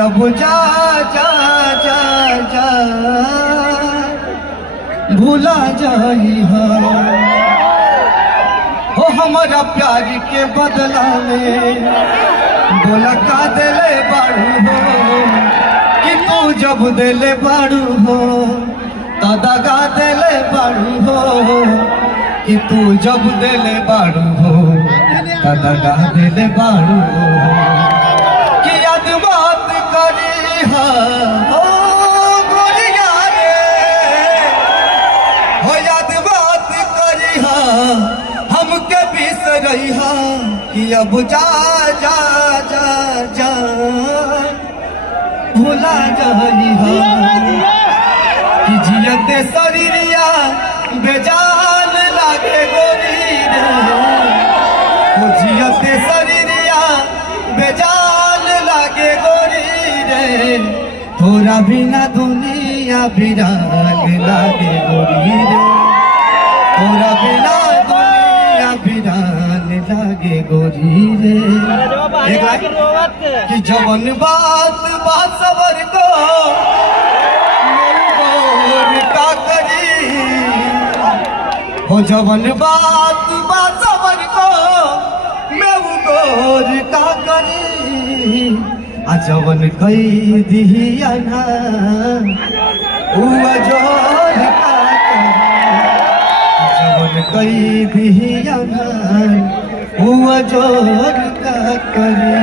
अब जा जा जा जा भूला जाई हो हमारा प्यार के बदला में बोला का दिले बाड़ू हो कि तू जब दिले बाड़ू हो तो दगा दिले बाड़ू हो कि तू जब दिले बाड़ू हो तो दगा दिले बाड़ू हो कि याद बात करी हो गोरिया रे हो याद बात करी हमके बिसरई कि अब जा जा जा जा भूला जाई कि जियते शरीरिया बेजान लागे गोरी रे ओ जियते शरीरिया बेजान लागे गोरी रे थोड़ा बिना दुनिया बिरान लागे गोरी रे थोड़ा बिना दुनिया बिरान लागे गोरी रे कि जवन बात बात सबर को का करी हो जवन बात बात सबर को मैं वो गोर का करी आ जवन कई दिया ना हुआ जोर का जवन कई दिया ना हुआ जोर का करी।